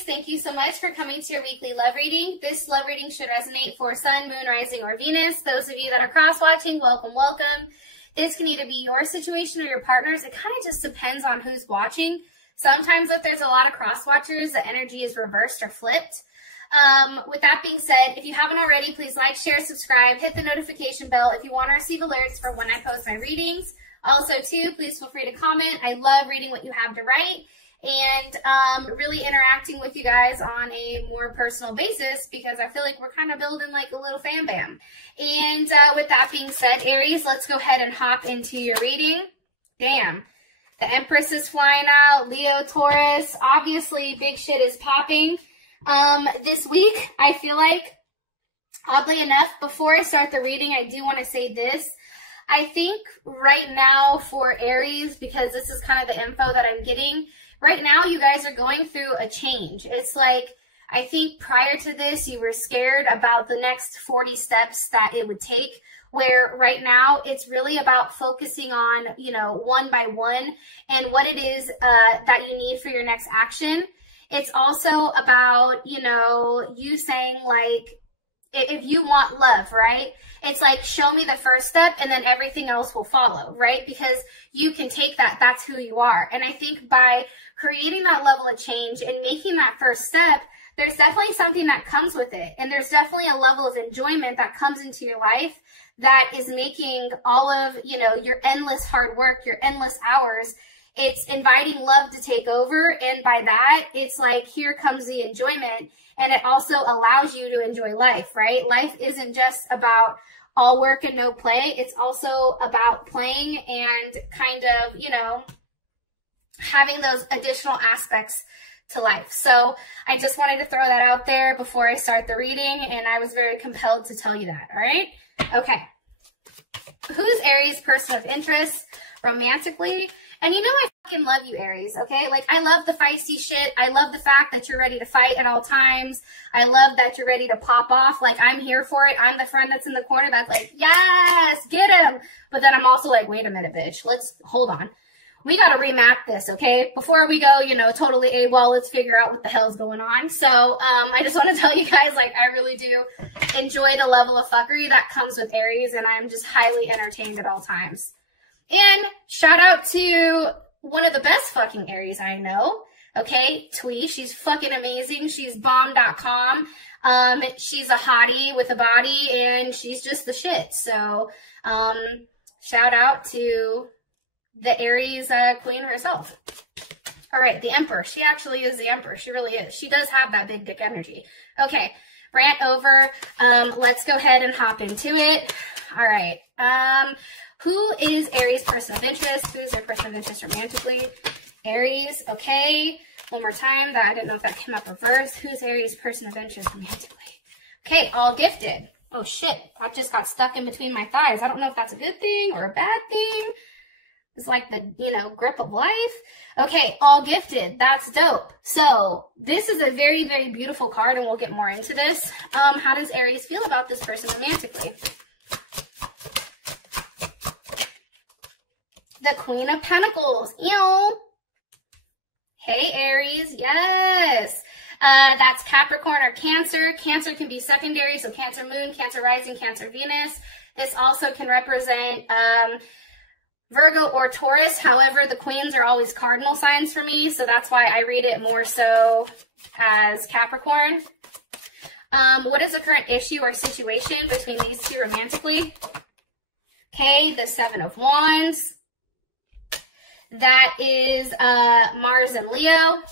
Aries, thank you so much for coming to your weekly love reading. This love reading should resonate for Sun, Moon, Rising, or Venus. Those of you that are cross-watching, welcome, welcome. This can either be your situation or your partner's. It kind of just depends on who's watching. Sometimes if there's a lot of cross-watchers, the energy is reversed or flipped. With that being said, if you haven't already, please like, share, subscribe, hit the notification bell if you want to receive alerts for when I post my readings. Also, too, please feel free to comment. I love reading what you have to write and really interacting with you guys on a more personal basis because I feel like we're kind of building like a little fan bam. And with that being said, Aries, let's go ahead and hop into your reading. Damn. The Empress is flying out. Leo, Taurus. Obviously, big shit is popping. This week, I feel like, oddly enough, before I start the reading, I do want to say this. I think right now for Aries, because this is kind of the info that I'm getting, right now you guys are going through a change. It's like, I think prior to this, you were scared about the next 40 steps that it would take, where right now it's really about focusing on, you know, one by one and what it is that you need for your next action. It's also about, you know, you saying like, if you want love, right? It's like, show me the first step and then everything else will follow, right? Because you can take that. That's who you are. And I think by creating that level of change and making that first step, there's definitely something that comes with it. And there's definitely a level of enjoyment that comes into your life that is making all of, you know, your endless hard work, your endless hours. It's inviting love to take over. And by that, it's like, here comes the enjoyment. And it also allows you to enjoy life, right? Life isn't just about all work and no play. It's also about playing and kind of, you know, having those additional aspects to life. So I just wanted to throw that out there before I start the reading. And I was very compelled to tell you that. All right. Okay. Who's Aries' person of interest romantically? And you know I fucking love you, Aries, okay? Like, I love the feisty shit. I love the fact that you're ready to fight at all times. I love that you're ready to pop off. Like, I'm here for it. I'm the friend that's in the corner that's like, yes, get him. But then I'm also like, wait a minute, bitch. Let's, hold on. We got to remap this, okay? Before we go, you know, totally AWOL, let's figure out what the hell's going on. So, I just want to tell you guys, like, I really do enjoy the level of fuckery that comes with Aries, and I'm just highly entertained at all times. And shout out to one of the best fucking Aries I know, okay? Twee, she's fucking amazing. She's bomb.com. She's a hottie with a body, and she's just the shit. So, shout out to the Aries queen herself. All right, the Emperor. She actually is the Emperor. She really is. She does have that big dick energy. Okay, rant over. Let's go ahead and hop into it. All right. Who is Aries' person of interest? Who's their person of interest romantically? Aries, okay. One more time. I didn't know if that came up reverse. Who's Aries' person of interest romantically? Okay, all gifted. Oh shit, that just got stuck in between my thighs. I don't know if that's a good thing or a bad thing. It's like the, you know, grip of life. Okay, all gifted. That's dope. So this is a very, very beautiful card, and we'll get more into this. How does Aries feel about this person romantically? The Queen of Pentacles. Ew. Hey, Aries. Yes. That's Capricorn or Cancer. Cancer can be secondary, so Cancer Moon, Cancer Rising, Cancer Venus. This also can represent Virgo or Taurus. However, the queens are always cardinal signs for me, so that's why I read it more so as Capricorn. What is the current issue or situation between these two romantically? Okay, the Seven of Wands. That is Mars and Leo.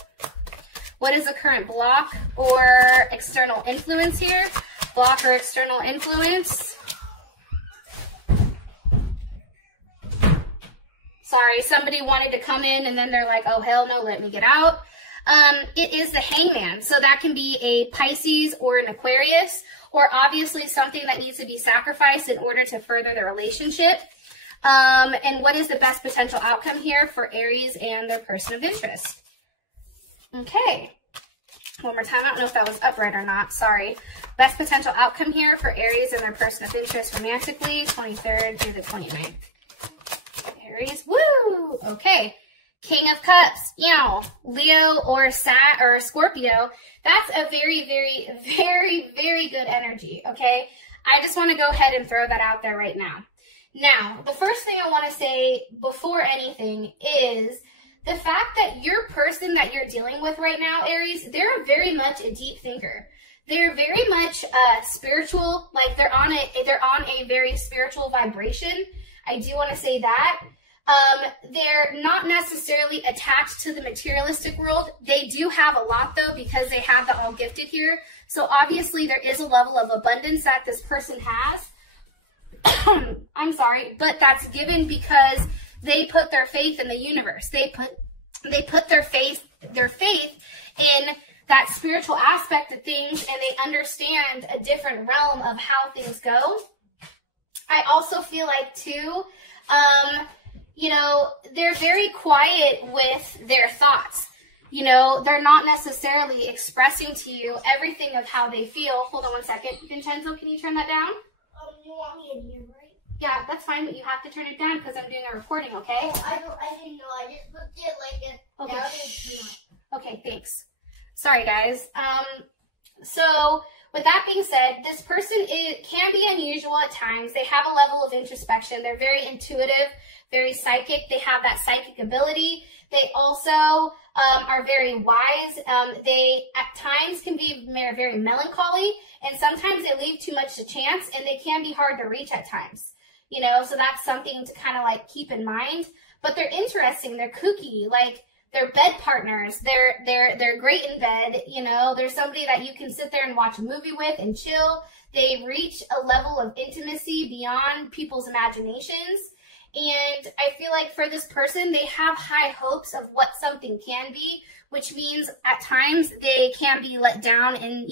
What is the current block or external influence here? Block or external influence. Sorry, somebody wanted to come in and then they're like, oh, hell no, let me get out. It is the Hangman. So that can be a Pisces or an Aquarius, or obviously something that needs to be sacrificed in order to further the relationship. And what is the best potential outcome here for Aries and their person of interest? Okay. One more time. I don't know if that was upright or not. Sorry. Best potential outcome here for Aries and their person of interest romantically, 23rd through the 29th. Aries. Woo! Okay. King of Cups, Leo or Scorpio, that's a very, very, very, very good energy, okay? I just want to go ahead and throw that out there right now. Now, the first thing I want to say before anything is the fact that your person that you're dealing with right now, Aries, they're very much a deep thinker. They're very much spiritual, like they're on a very spiritual vibration. I do want to say that. They're not necessarily attached to the materialistic world. They do have a lot though, because they have the all gifted here. So obviously there is a level of abundance that this person has. I'm sorry, but that's given because they put their faith in the universe. They put their faith in that spiritual aspect of things, and they understand a different realm of how things go. I also feel like too, they're very quiet with their thoughts. They're not necessarily expressing to you everything of how they feel. Hold on one second. Vincenzo, can you turn that down? You want me in here, right? Yeah, that's fine, but you have to turn it down because I'm doing a recording, okay? Oh, I didn't know. I just put it like a Okay. Okay, thanks. Sorry, guys. So with that being said, this person can be unusual at times. They have a level of introspection. They're very intuitive, very psychic. They have that psychic ability. They also are very wise. They at times can be very melancholy, and sometimes they leave too much to chance, and they can be hard to reach at times. So that's something to kind of like keep in mind. But they're interesting. They're kooky. Like, they're bed partners. They're great in bed. They're somebody that you can sit there and watch a movie with and chill. They reach a level of intimacy beyond people's imaginations. And I feel like for this person, they have high hopes of what something can be, which means at times they can be let down in,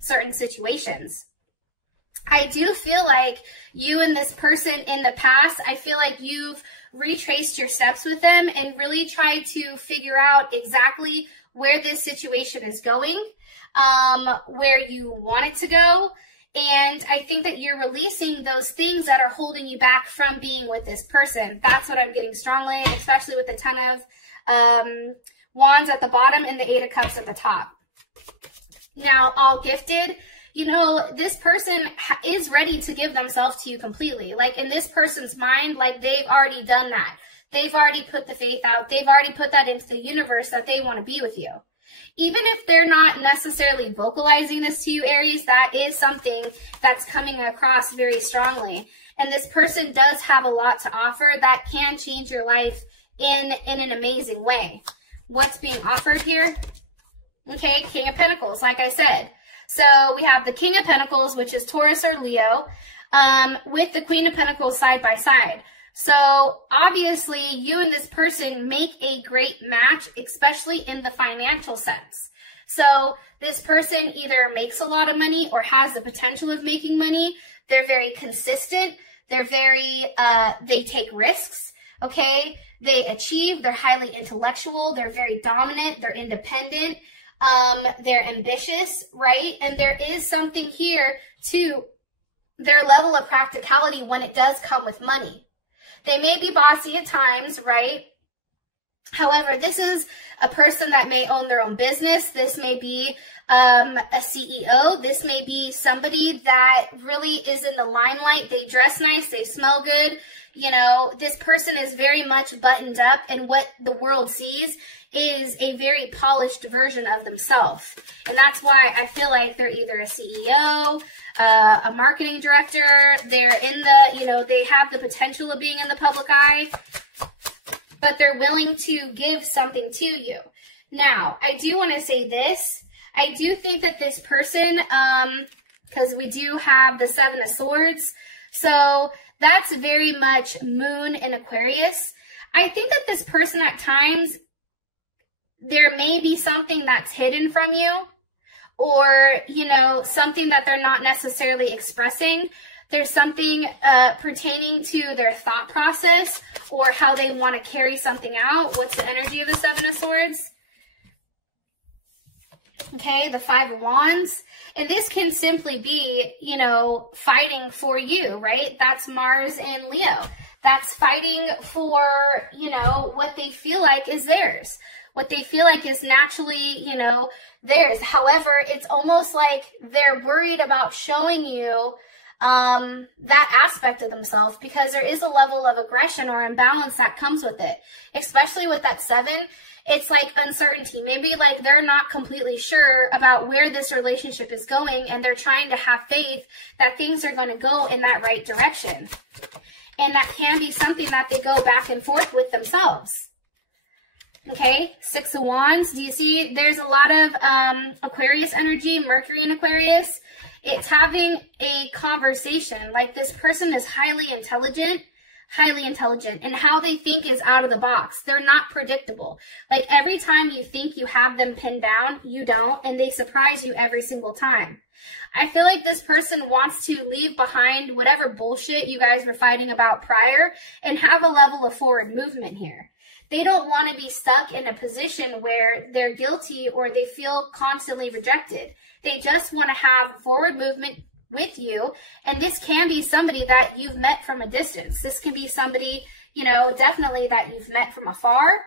certain situations. I do feel like you and this person in the past, I feel like you've retraced your steps with them and really tried to figure out exactly where this situation is going, where you want it to go. And I think that you're releasing those things that are holding you back from being with this person. That's what I'm getting strongly, especially with the 10 of Wands at the bottom and the 8 of Cups at the top. Now, all gifted, this person is ready to give themselves to you completely. Like, in this person's mind, like, they've already done that. They've already put the faith out. They've already put that into the universe that they want to be with you. Even if they're not necessarily vocalizing this to you, Aries, that is something that's coming across very strongly. And this person does have a lot to offer that can change your life in an amazing way. What's being offered here? Okay, King of Pentacles, like I said. So we have the King of Pentacles, which is Taurus or Leo, with the Queen of Pentacles side by side. So obviously you and this person make a great match, especially in the financial sense. So this person either makes a lot of money or has the potential of making money. They're very consistent. They're they take risks, okay? They achieve. They're highly intellectual. They're very dominant. They're independent. They're ambitious, right? And there is something here to their level of practicality when it does come with money. They may be bossy at times, right? However, this is a person that may own their own business. This may be a CEO. This may be somebody that really is in the limelight. They dress nice. They smell good. This person is very much buttoned up, and what the world sees is a very polished version of themselves. And that's why I feel like they're either a CEO, a marketing director. They're in the, they have the potential of being in the public eye, but they're willing to give something to you. Now, I do want to say this. I do think that this person, because we do have the 7 of Swords, so that's very much Moon in Aquarius. I think that this person at times, there may be something that's hidden from you, or, something that they're not necessarily expressing. There's something pertaining to their thought process or how they want to carry something out. What's the energy of the 7 of Swords? Okay, the 5 of Wands. And this can simply be, fighting for you, right? That's Mars and Leo. that's fighting for, you know, what they feel like is theirs, what they feel like is naturally, you know, theirs. However, it's almost like they're worried about showing you that aspect of themselves, because there is a level of aggression or imbalance that comes with it, especially with that 7. It's like uncertainty. Maybe like they're not completely sure about where this relationship is going, and they're trying to have faith that things are going to go in that right direction. And that can be something that they go back and forth with themselves. Okay, 6 of Wands. Do you see there's a lot of Aquarius energy, Mercury in Aquarius? It's having a conversation. Like this person is highly intelligent, and how they think is out of the box. They're not predictable. Like every time you think you have them pinned down, you don't, and they surprise you every single time. I feel like this person wants to leave behind whatever bullshit you guys were fighting about prior and have a level of forward movement here. They don't want to be stuck in a position where they're guilty or they feel constantly rejected. They just want to have forward movement with you, and this can be somebody that you've met from a distance. This can be somebody, you know, definitely that you've met from afar.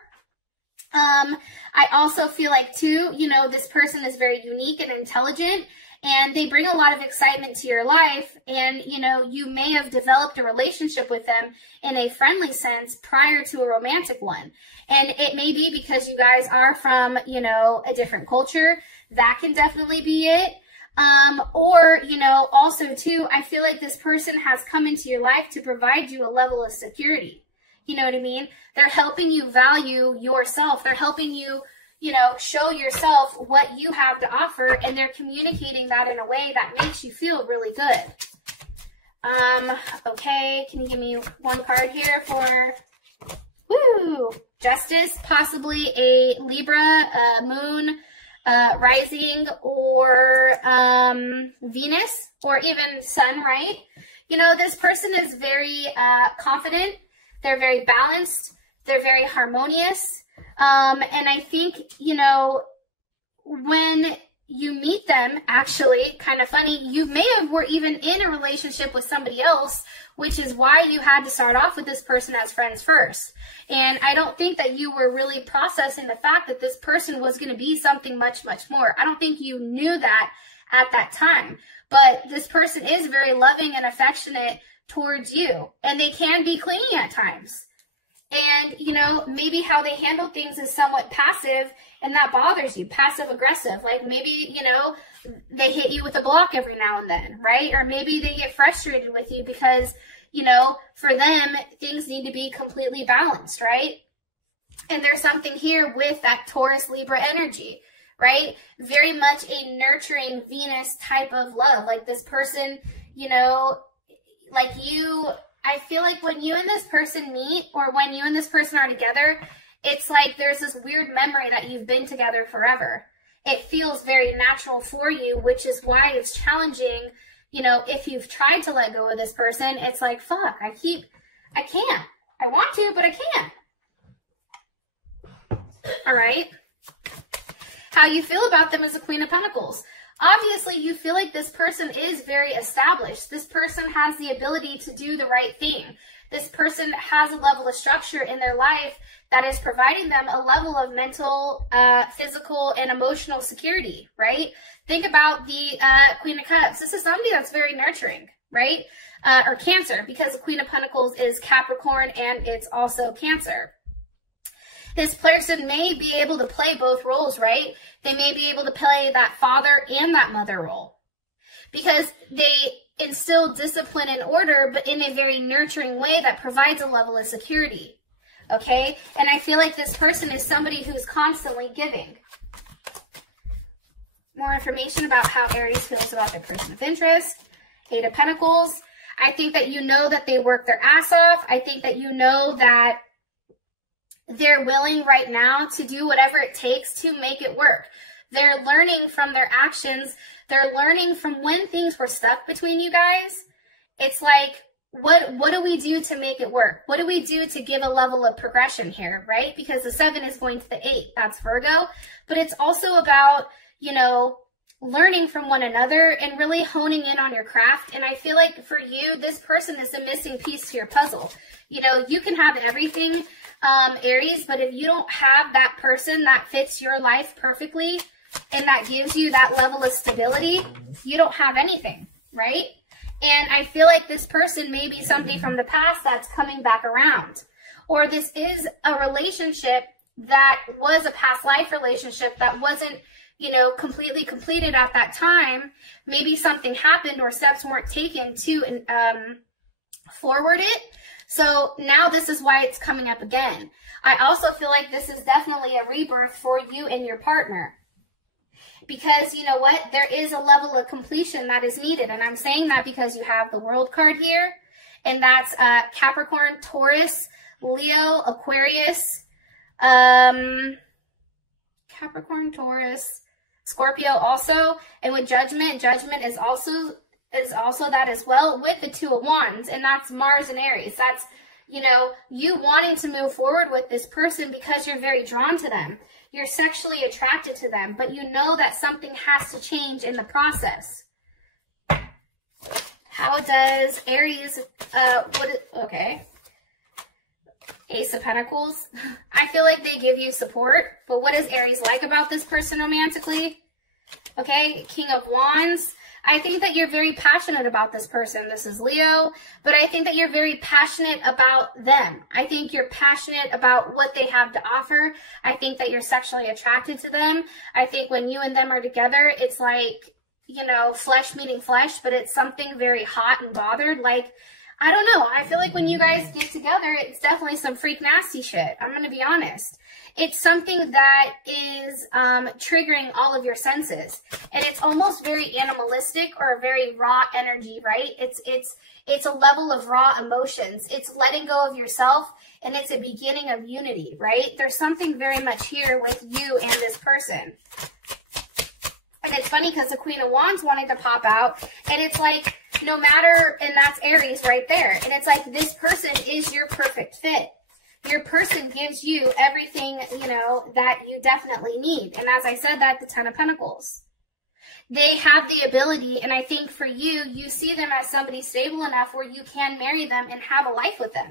I also feel like too, you know, this person is very unique and intelligent, and they bring a lot of excitement to your life, and, you know, you may have developed a relationship with them in a friendly sense prior to a romantic one. And it may be because you guys are from, you know, a different culture. That can definitely be it. Or, you know, also too, I feel like this person has come into your life to provide you a level of security. You know what I mean? They're helping you value yourself. They're helping you, you know, show yourself what you have to offer, and they're communicating that in a way that makes you feel really good. Okay, can you give me one card here for, Justice, possibly a Libra, moon, rising, or Venus, or even sun, right? You know, this person is very confident. They're very balanced. They're very harmonious. And I think, you know, when you meet them, actually, kind of funny, you may have were even in a relationship with somebody else, which is why you had to start off with this person as friends first. And I don't think that you were really processing the fact that this person was going to be something much, much more. I don't think you knew that at that time. But this person is very loving and affectionate towards you. And they can be clingy at times. And, you know, maybe how they handle things is somewhat passive, and that bothers you, passive aggressive. Like maybe, you know, they hit you with a block every now and then, right? Or maybe they get frustrated with you because, you know, for them, things need to be completely balanced, right? And there's something here with that Taurus Libra energy, right? Very much a nurturing Venus type of love. Like this person, you know, like you... I feel like when you and this person meet, or when you and this person are together, it's like there's this weird memory that you've been together forever. It feels very natural for you, which is why it's challenging. You know, if you've tried to let go of this person, it's like, fuck, I can't. I want to, but I can't. All right. How you feel about them is a Queen of Pentacles. Obviously, you feel like this person is very established. This person has the ability to do the right thing. This person has a level of structure in their life that is providing them a level of mental, physical, and emotional security, right? Think about the Queen of Cups. This is somebody that's very nurturing, right? Or Cancer, because the Queen of Pentacles is Capricorn and it's also Cancer. This person may be able to play both roles, right? They may be able to play that father and that mother role because they instill discipline and order, but in a very nurturing way that provides a level of security, okay? And I feel like this person is somebody who's constantly giving. More information about how Aries feels about their person of interest. 8 of Pentacles. I think that you know that they work their ass off. I think that you know that they're willing right now to do whatever it takes to make it work. They're learning from their actions. They're learning from when things were stuck between you guys. It's like, what do we do to make it work? What do we do to give a level of progression here, right? Because the 7 is going to the 8. That's Virgo. But it's also about, you know, learning from one another and really honing in on your craft. And I feel like for you, this person is the missing piece to your puzzle. You know, you can have everything, Aries, but if you don't have that person that fits your life perfectly and that gives you that level of stability, you don't have anything, right? And I feel like this person may be somebody from the past that's coming back around. Or this is a relationship that was a past life relationship that wasn't, you know, completely completed at that time. Maybe something happened or steps weren't taken to forward it. So now this is why it's coming up again. I also feel like this is definitely a rebirth for you and your partner. Because you know what? There is a level of completion that is needed. And I'm saying that because you have the World card here. And that's Capricorn, Taurus, Leo, Aquarius, Capricorn, Taurus, Scorpio also. And with Judgment, Judgment is also that as well, with the Two of Wands. And that's Mars and Aries. That's, you know, you wanting to move forward with this person because you're very drawn to them. You're sexually attracted to them, but you know that something has to change in the process. How does Aries, okay. Ace of Pentacles. I feel like they give you support, but what does Aries like about this person romantically? Okay, King of Wands. I think that you're very passionate about this person. This is Leo, but I think that you're very passionate about them. I think you're passionate about what they have to offer. I think that you're sexually attracted to them. I think when you and them are together, it's like, you know, flesh meeting flesh, but it's something very hot and bothered. Like, I don't know. I feel like when you guys get together, it's definitely some freak nasty shit. I'm going to be honest. It's something that is triggering all of your senses. And it's almost very animalistic or a very raw energy, right? It's a level of raw emotions. It's letting go of yourself, and it's a beginning of unity, right? There's something very much here with you and this person. And it's funny because the Queen of Wands wanted to pop out, and it's like, no matter, and that's Aries right there. And it's like, this person is your perfect fit. Your person gives you everything, you know, that you definitely need. And as I said, that the Ten of Pentacles. They have the ability, and I think for you, you see them as somebody stable enough where you can marry them and have a life with them.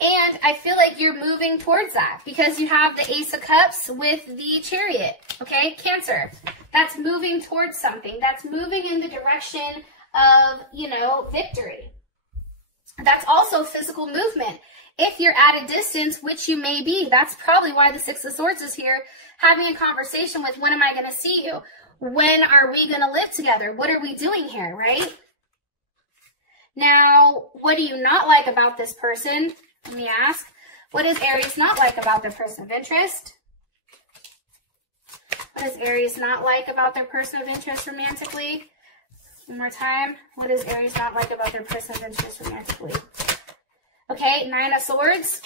And I feel like you're moving towards that because you have the Ace of Cups with the Chariot, okay? Cancer. That's moving towards something. That's moving in the direction of, you know, victory. That's also physical movement. If you're at a distance, which you may be, that's probably why the Six of Swords is here, having a conversation with, when am I going to see you? When are we going to live together? What are we doing here, right? Now, what do you not like about this person? Let me ask. What does Aries not like about their person of interest? What does Aries not like about their person of interest romantically? One more time. What does Aries not like about their person of interest romantically? Okay, Nine of Swords.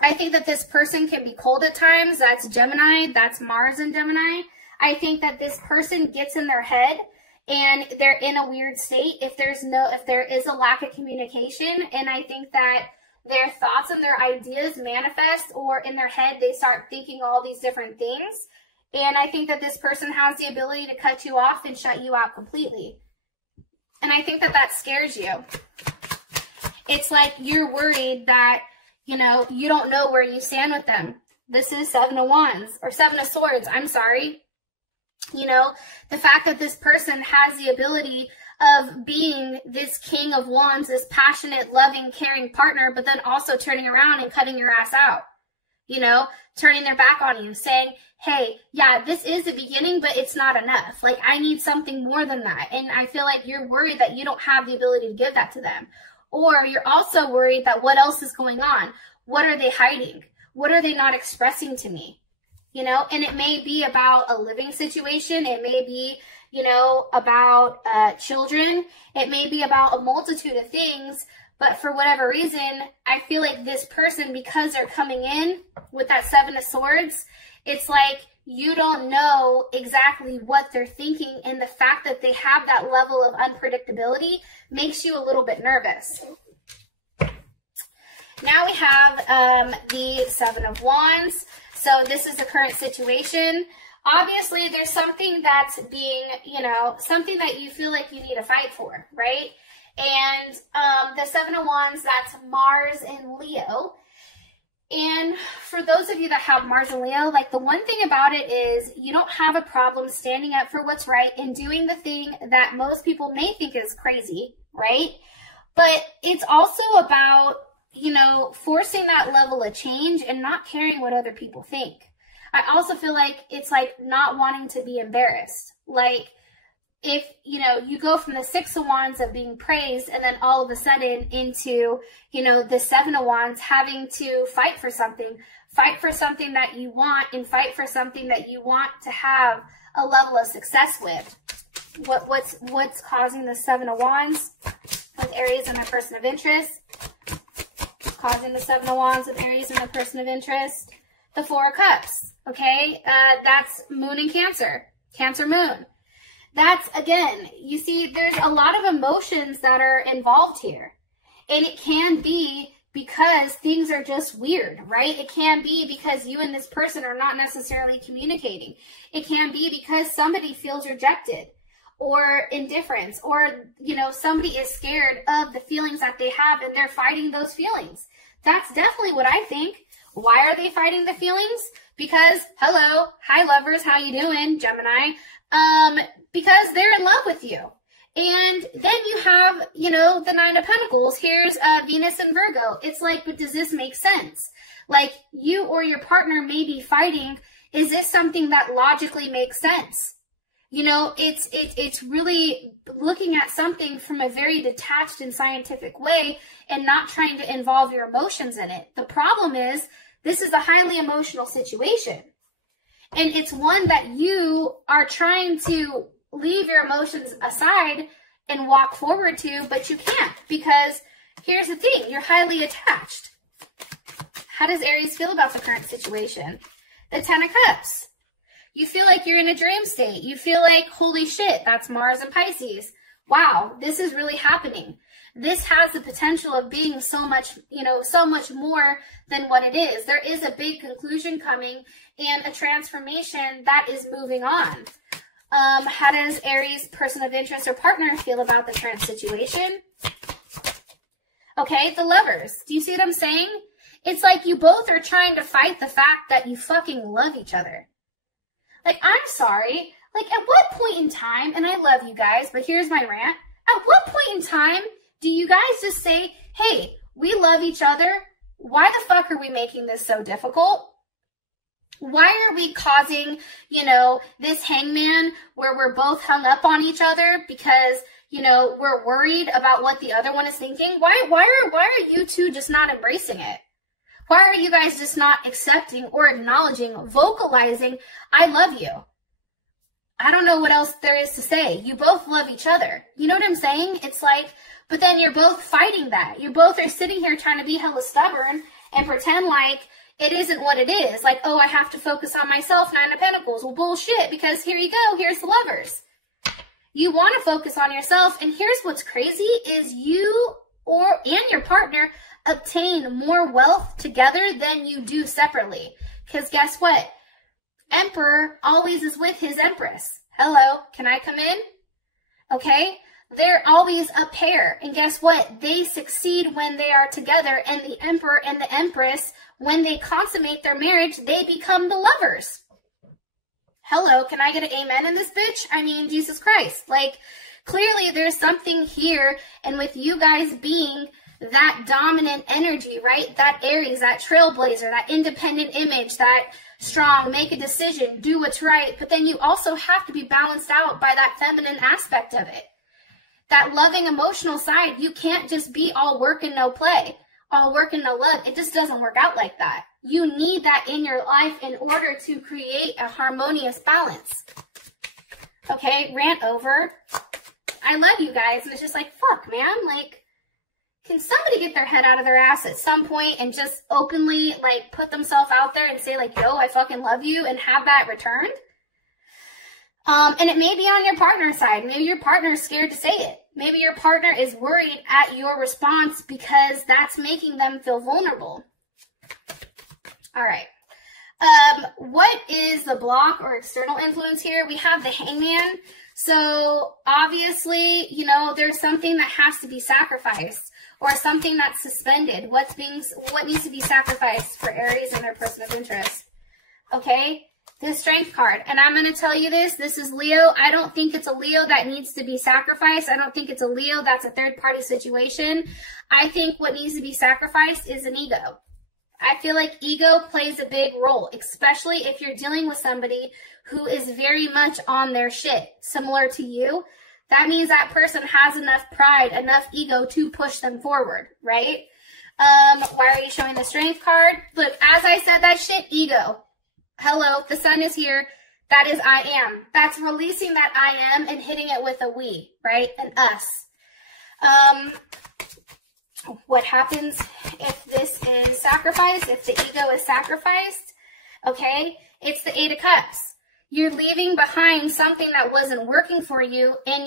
I think that this person can be cold at times. That's Gemini. That's Mars in Gemini. I think that this person gets in their head and they're in a weird state if there is a lack of communication. And I think that their thoughts and their ideas manifest, or in their head they start thinking all these different things. And I think that this person has the ability to cut you off and shut you out completely. And I think that that scares you. It's like you're worried that, you know, you don't know where you stand with them. This is Seven of Wands, or Seven of Swords, I'm sorry. You know, the fact that this person has the ability of being this King of Wands, this passionate, loving, caring partner, but then also turning around and cutting your ass out. You know, turning their back on you, saying, hey, yeah, this is the beginning, but it's not enough. Like, I need something more than that. And I feel like you're worried that you don't have the ability to give that to them. Or you're also worried that what else is going on? What are they hiding? What are they not expressing to me? You know, and it may be about a living situation. It may be, you know, about children. It may be about a multitude of things. But for whatever reason, I feel like this person, because they're coming in with that Seven of Swords, it's like you don't know exactly what they're thinking. And the fact that they have that level of unpredictability makes you a little bit nervous. Now we have the Seven of Wands. So this is the current situation. Obviously, there's something that's being, you know, something that you feel like you need to fight for, right? And the Seven of Wands, that's Mars in Leo. And for those of you that have Mars and Leo, like, the one thing about it is you don't have a problem standing up for what's right and doing the thing that most people may think is crazy, right? But it's also about, you know, forcing that level of change and not caring what other people think. I also feel like it's like not wanting to be embarrassed. Like, if, you know, you go from the Six of Wands of being praised and then all of a sudden into, you know, the Seven of Wands having to fight for something that you want, and fight for something that you want to have a level of success with. What's causing the Seven of Wands with Aries and my person of interest? Causing the Seven of Wands with Aries and the person of interest? The Four of Cups, okay? That's Moon in Cancer, Cancer Moon. That's, again, you see, there's a lot of emotions that are involved here. And it can be because things are just weird, right? It can be because you and this person are not necessarily communicating. It can be because somebody feels rejected or indifference, or, you know, somebody is scared of the feelings that they have and they're fighting those feelings. That's definitely what I think. Why are they fighting the feelings? Because, hello, hi lovers, how you doing, Gemini? Because they're in love with you. And then you have, you know, the Nine of Pentacles. Here's Venus and Virgo. It's like, but does this make sense? Like, you or your partner may be fighting. Is this something that logically makes sense? You know, it's really looking at something from a very detached and scientific way and not trying to involve your emotions in it. The problem is, this is a highly emotional situation. And it's one that you are trying to leave your emotions aside and walk forward to, but you can't, because here's the thing, you're highly attached. How does Aries feel about the current situation? The Ten of Cups. You feel like you're in a dream state. You feel like, holy shit, that's Mars and Pisces. Wow, this is really happening. This has the potential of being so much, you know, so much more than what it is. There is a big conclusion coming and a transformation that is moving on. How does Aries, person of interest or partner, feel about the current situation? Okay, the Lovers. Do you see what I'm saying? It's like you both are trying to fight the fact that you fucking love each other. Like, I'm sorry. Like, at what point in time, and I love you guys, but here's my rant. At what point in time do you guys just say, hey, we love each other. Why the fuck are we making this so difficult? Why are we causing, you know, this hangman where we're both hung up on each other because, you know, we're worried about what the other one is thinking? Why are you two just not embracing it? Why are you guys just not accepting or acknowledging, vocalizing, I love you? I don't know what else there is to say. You both love each other. You know what I'm saying? It's like, but then you're both fighting that. You both are sitting here trying to be hella stubborn and pretend like it isn't what it is. Like, oh, I have to focus on myself, Nine of Pentacles. Well, bullshit, because here you go. Here's the Lovers. You want to focus on yourself. And here's what's crazy is you and your partner obtain more wealth together than you do separately. Because guess what? Emperor always is with his Empress. Hello, can I come in? Okay? They're always a pair. And guess what? They succeed when they are together. And the Emperor and the Empress, when they consummate their marriage, they become the Lovers. Hello, can I get an amen in this bitch? I mean, Jesus Christ. Like, clearly there's something here. And with you guys being that dominant energy, right? That Aries, that trailblazer, that independent image, that strong, make a decision, do what's right. But then you also have to be balanced out by that feminine aspect of it. That loving emotional side. You can't just be all work and no play, all work and no love. It just doesn't work out like that. You need that in your life in order to create a harmonious balance. Okay, rant over. I love you guys. And it's just like, fuck, man. Like, can somebody get their head out of their ass at some point and just openly, like, put themselves out there and say, like, yo, I fucking love you, and have that returned? And it may be on your partner's side. Maybe your partner is scared to say it. Maybe your partner is worried at your response because that's making them feel vulnerable. All right. What is the block or external influence here? We have the Hangman. So obviously, you know, there's something that has to be sacrificed or something that's suspended. What needs to be sacrificed for Aries and their person of interest? Okay, the Strength card. And I'm going to tell you this is Leo. I don't think it's a Leo that needs to be sacrificed. I don't think it's a Leo that's a third-party situation. I think what needs to be sacrificed is an ego. I feel like ego plays a big role, especially if you're dealing with somebody who is very much on their shit, similar to you. That means that person has enough pride, enough ego to push them forward, right? Why are you showing the Strength card? Look, as I said that shit, ego. Hello, the sun is here. That is I am. That's releasing that I am and hitting it with a we, right? An us. What happens if this is sacrificed, if the ego is sacrificed? Okay, it's the Eight of Cups. You're leaving behind something that wasn't working for you, and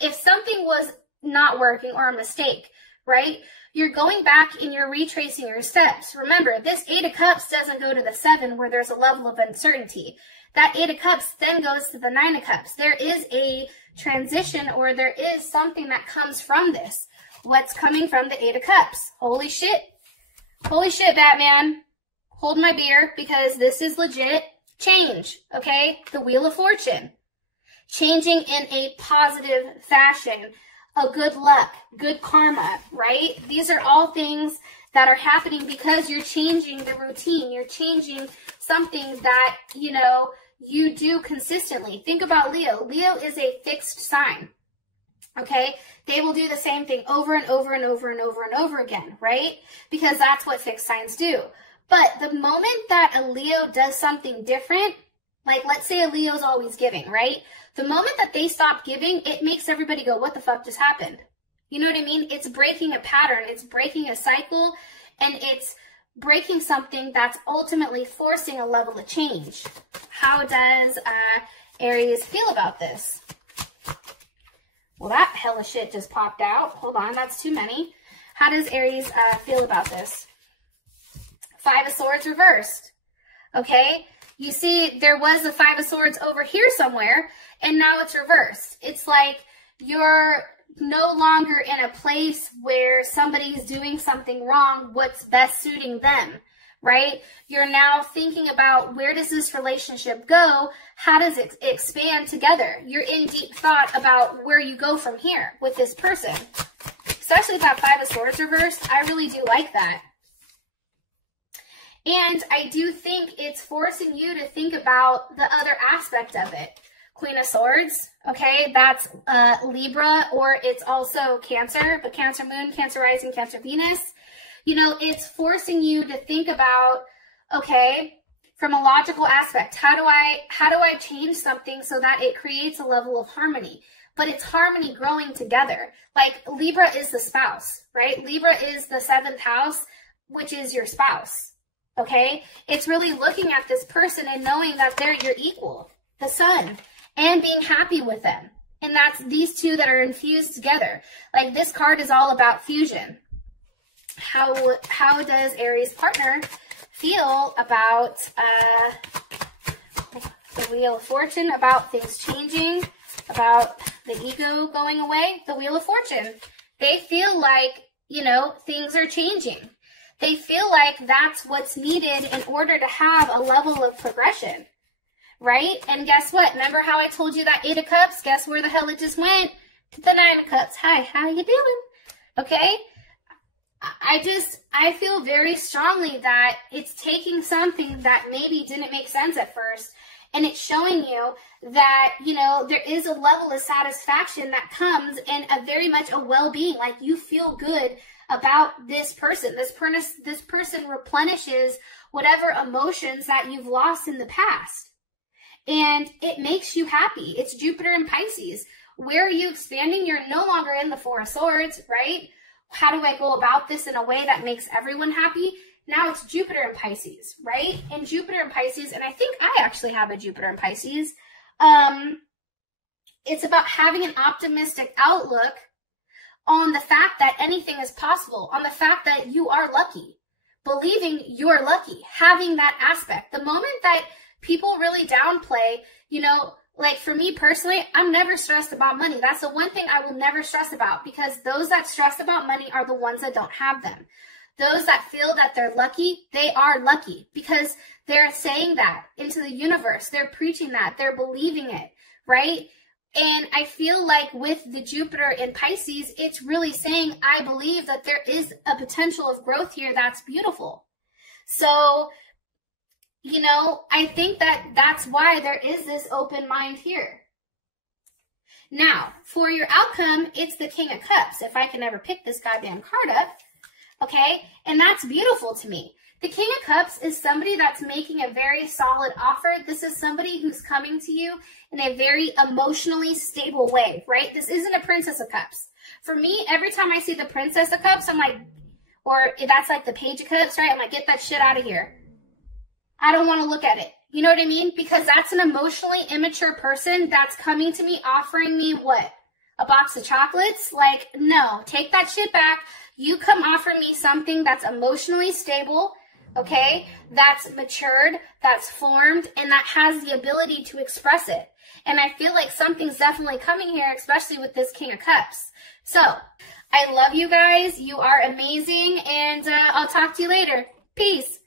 if something was not working or a mistake, right? You're going back and you're retracing your steps. Remember, this Eight of Cups doesn't go to the 7 where there's a level of uncertainty. That Eight of Cups then goes to the 9 of Cups. There is a transition, or there is something that comes from this. What's coming from the Eight of Cups? Holy shit. Holy shit, Batman. Hold my beer, because this is legit change, okay? The Wheel of Fortune. Changing in a positive fashion. A good luck, good karma, right? These are all things that are happening because you're changing the routine. You're changing something that, you know, you do consistently. Think about Leo. Leo is a fixed sign, okay? They will do the same thing over and over and over and over and over again, right? Because that's what fixed signs do. But the moment that a Leo does something different, like let's say a Leo's always giving, right? The moment that they stop giving, it makes everybody go, what the fuck just happened? You know what I mean? It's breaking a pattern. It's breaking a cycle, and it's breaking something that's ultimately forcing a level of change. How does Aries feel about this? Well, that hella shit just popped out. Hold on, that's too many. How does Aries feel about this? Five of Swords reversed. Okay? You see, there was the Five of Swords over here somewhere, and now it's reversed. It's like you're no longer in a place where somebody's doing something wrong, what's best suiting them, right? You're now thinking about, where does this relationship go? How does it expand together? You're in deep thought about where you go from here with this person. Especially with that Five of Swords reversed, I really do like that. And I do think it's forcing you to think about the other aspect of it. Queen of Swords, okay, that's Libra, or it's also Cancer, but Cancer Moon, Cancer Rising, Cancer Venus. You know, it's forcing you to think about, okay, from a logical aspect, how do I change something so that it creates a level of harmony? But it's harmony growing together. Like Libra is the spouse, right? Libra is the 7th house, which is your spouse. Okay, it's really looking at this person and knowing that they're your equal, the sun, and being happy with them. And that's these two that are infused together. Like this card is all about fusion. How does Aries' partner feel about the Wheel of Fortune, about things changing, about the ego going away? The Wheel of Fortune. They feel like, you know, things are changing. They feel like that's what's needed in order to have a level of progression, right? And guess what? Remember how I told you that 8 of Cups? Guess where the hell it just went? To the 9 of Cups. Hi, how you doing? Okay? I feel very strongly that it's taking something that maybe didn't make sense at first, and it's showing you that, you know, there is a level of satisfaction that comes in a very much a well-being. Like you feel good about this person. This person replenishes whatever emotions that you've lost in the past. And it makes you happy. It's Jupiter and Pisces. Where are you expanding? You're no longer in the Four of Swords, right? How do I go about this in a way that makes everyone happy? Now it's Jupiter and Pisces, right? And Jupiter and Pisces, and I think I actually have a Jupiter and Pisces. It's about having an optimistic outlook on the fact that anything is possible, on the fact that you are lucky, believing you're lucky, having that aspect. The moment that people really downplay, you know, like for me personally, I'm never stressed about money. That's the one thing I will never stress about, because those that stress about money are the ones that don't have them. Those that feel that they're lucky, they are lucky because they're saying that into the universe. They're preaching that. They're believing it, right? And I feel like with the Jupiter in Pisces, it's really saying, I believe that there is a potential of growth here that's beautiful. So, you know, I think that that's why there is this open mind here. Now, for your outcome, it's the King of Cups. If I can ever pick this goddamn card up, okay? And that's beautiful to me. The King of Cups is somebody that's making a very solid offer. This is somebody who's coming to you in a very emotionally stable way, right? This isn't a Princess of Cups. For me, every time I see the Princess of Cups, I'm like, or that's like the Page of Cups, right? I'm like, get that shit out of here. I don't want to look at it. You know what I mean? Because that's an emotionally immature person that's coming to me offering me what? A box of chocolates? Like, no, take that shit back. You come offer me something that's emotionally stable, okay, that's matured, that's formed, and that has the ability to express it. And I feel like something's definitely coming here, especially with this King of Cups. So, I love you guys. You are amazing, and I'll talk to you later. Peace.